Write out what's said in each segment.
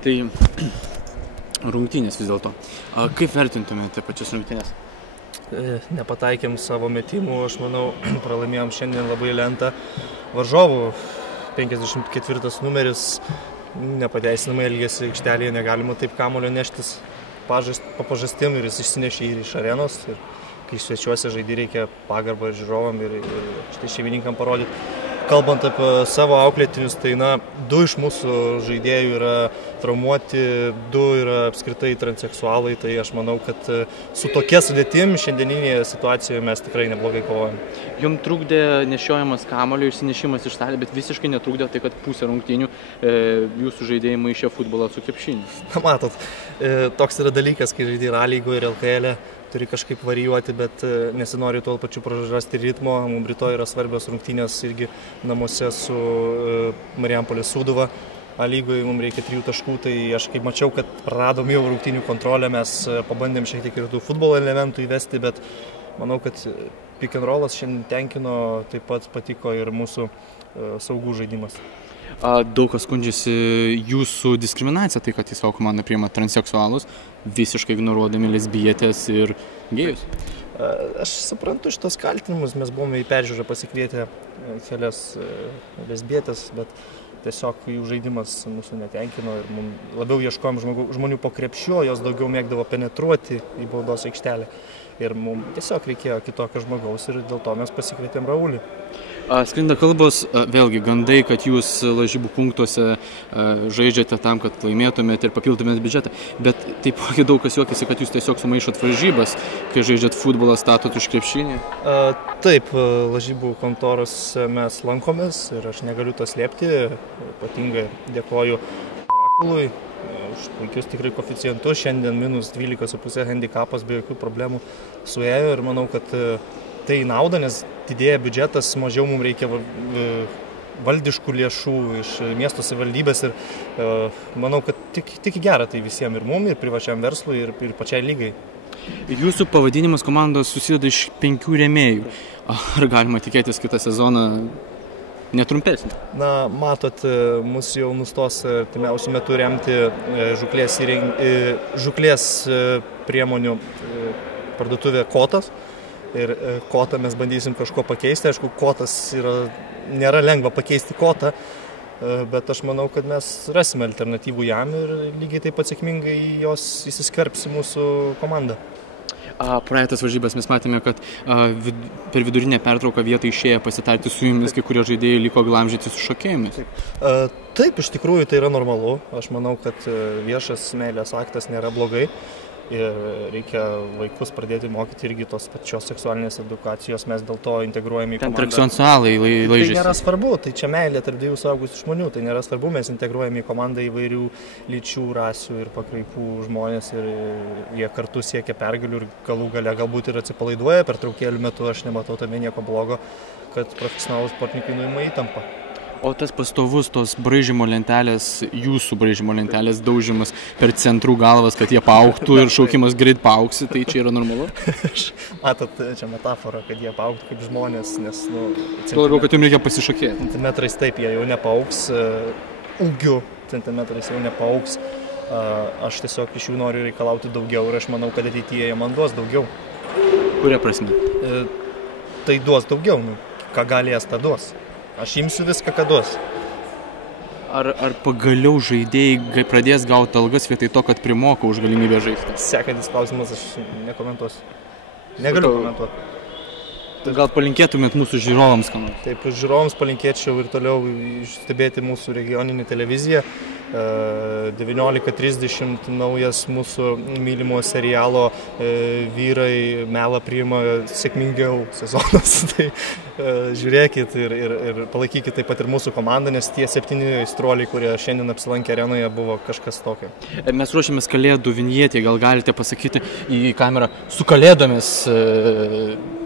Tai rungtynės vis dėlto. Kaip vertintumėte pačias rungtynės? Nepataikėm savo metimų, aš manau, pralaimėjom šiandien labai lentą varžovų. 54 numeris, nepateisinamai elgėsi aikštelėje, negalima taip kamuolio neštis pažastim ir jis išsinešė ir iš arenos. Ir kai svečiuose žaidži, reikia pagarbą žiūrovam ir štai šeimininkam parodyti. Kalbant apie savo auklėtinius, tai 2 iš mūsų žaidėjų yra traumuoti, 2 yra apskritai transseksualai, tai aš manau, kad su tokia sudėtim šiandieninėje situacijoje mes tikrai neblogai kovojam. Jums trukdė nešiojamas kamuolio išsinešimas iš salės, bet visiškai netrukdė tai, kad pusę rungtynių jūsų žaidėjai maišė futbolą su krepšiniu. Matot, toks yra dalykas, kai žaidži A lygoje ir LKL, turi kažkaip varijuoti, bet nesinori tuo pačiu prarasti ritmo. Mums rytoj yra svarbios rungtynės irgi namuose su Marijampolės Sūduva. A lygoje mums reikia 3 taškų, tai aš kaip mačiau, kad praradom jau rungtynių kontrolę, mes pabandėm šiek tiek ir tų futbolo elementų įvesti, bet manau, kad pick and rollas šiandien tenkino, taip pat patiko ir mūsų saugų žaidimas. Daug kas skundžiasi jūsų diskriminacija, tai kad į savo komandą priima transseksualus, visiškai ignoruodami lesbietės ir gėjus. Aš suprantu šitos kaltinimus, mes buvome į peržiūrą pasikvietę kelias lesbietės, bet tiesiog jų žaidimas mūsų netenkino ir mums labiau ieškojom žmonių po krepšiu, jos daugiau mėgdavo penetruoti į baudos aikštelę. Ir mums tiesiog reikėjo kitokio žmogaus ir dėl to mes pasikvietėm Raulį. Sklinda kalbos, vėlgi gandai, kad jūs lažybų punktuose žaidžiate tam, kad laimėtumėte ir papildomėte biudžetą. Bet taipogi daug kas juokiasi, kad jūs tiesiog sumaišot varžybas, kai žaidžiat futbolą, statot už krepšinį. Taip, lažybų kontorose mes lankomės ir aš negaliu to slėpti. Ypatingai dėkoju Orakului už puikius tikrai koeficientus. Šiandien -12,5 handikapas be jokių problemų suėjo ir manau, kad tai nauda, nes didėja biudžetas, mažiau mums reikia valdiškų lėšų iš miesto savivaldybės ir manau, kad tik gerą tai visiems ir mums, ir privačiam verslui, ir pačiai lygai. Jūsų pavadinimas komandos susideda iš 5 rėmėjų. Ar galima tikėtis kitą sezoną netrumpesnį? Matot, mus jau nustos artimiausiu metu remti žuklės priemonių parduotuvė Kotas. Ir Kotą mes bandysim kažko pakeisti. Aišku, Kotas nėra lengva pakeisti Kotą, bet aš manau, kad mes rasime alternatyvų jam ir lygiai taip pat sėkmingai jos įsiskverbs į mūsų komandą. Praeitas varžybas mes matėme, kad per vidurinę pertrauką vietą išėję pasitarti su jumis, kai kurie žaidėjai liko glamžyti su šokėjimais. Taip, iš tikrųjų tai yra normalu. Aš manau, kad viešas meilės aktas nėra blogai. Ir reikia vaikus pradėti mokyti irgi tos pačios seksualinės edukacijos, mes dėl to integruojame į komandą. Ten transseksualai laižėsi. Tai nėra svarbu, tai čia meilė tarp 2 suaugusių žmonių, tai nėra svarbu, mes integruojame į komandą įvairių lyčių, rasių ir pakraipų žmonės ir jie kartu siekia pergalių ir galų gale galbūt ir atsipalaiduoja, per traukėlių metu aš nematau tame nieko blogo, kad profesionalūs sportininkai nuima įtampą. O tas pastovus, tos braižymo lentelės, jūsų braižymo lentelės daužimas per centrų galvas, kad jie paaugtų ir šaukimas greit paauksi, tai čia yra normalu? Matot, čia metafora, kad jie paaugtų kaip žmonės, nes, Tuo labiau, kad jums reikia pasišokėti. Centimetrais taip, jie jau nepaaugs, ūgiu centimetrais jau nepaaugs. Aš tiesiog iš jų noriu reikalauti daugiau ir aš manau, kad ateityje jie man duos daugiau. Kuria prasme? Tai duos daugiau, ką galės, tą duos. Aš imsiu viską, ką duos. Ar pagaliau žaidėjai pradės gauti algas vietoj to, kad primoka už galimybę žaisti? Sekantis klausimas, aš nekomentuosiu. Negaliu komentuoti. Gal palinkėtumėt mūsų žiūrovams ką nors? Taip, žiūrovams palinkėčiau ir toliau stebėti mūsų regioninį televiziją. 19:30 naujas mūsų mylimo serialo Vyrai melą priima sėkmingiau sezonas. Tai žiūrėkit ir palaikykit taip pat ir mūsų komandą, nes tie 7 aistruoliai, kurie šiandien apsilankė arenoje, buvo kažkas tokio. Mes ruošiamės kalėdų vinjetį, gal galite pasakyti į kamerą su kalėdomis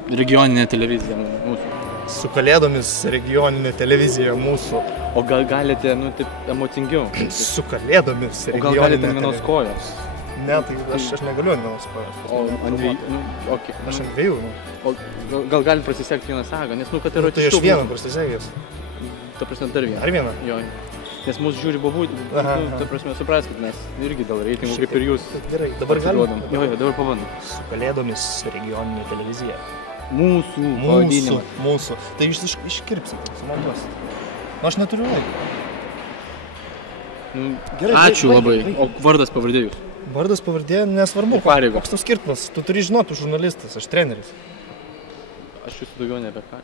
regioninė televizija mūsų. Su kalėdomis regioninė televizija mūsų. O gal galite, taip emocingiau? Su kalėdomis regioninė televizija. O gal galite ant vienos kojos? Ne, tai aš negaliu ant vienos kojos. O ant 2? Aš ant 2. O gal galite prasisekti vieną sagą? Nes, kad yra tai aš vieną prasisegęs. Ta prasme, dar vieną. Ar vieną? Jo. Nes mūsų žiūri bobų, ta prasme, supraskit, mes irgi dėl reitingų kaip ir jūs. Gerai, dabar galim. Jo, dabar pabandom. Su Kalėdomis regioninė televizija. Mūsų. Tai jūs iškirpsit, sumontuosit. Nu, aš neturiu laiko. Gerai, ačiū labai. O vardas pavardė jūs? Vardas pavardė, nesvarbu. Pareiga. Koks tau skirtumas? Tu turi žinoti, tu žurnalistas, aš treneris. Aš jūsų daugiau nebeką.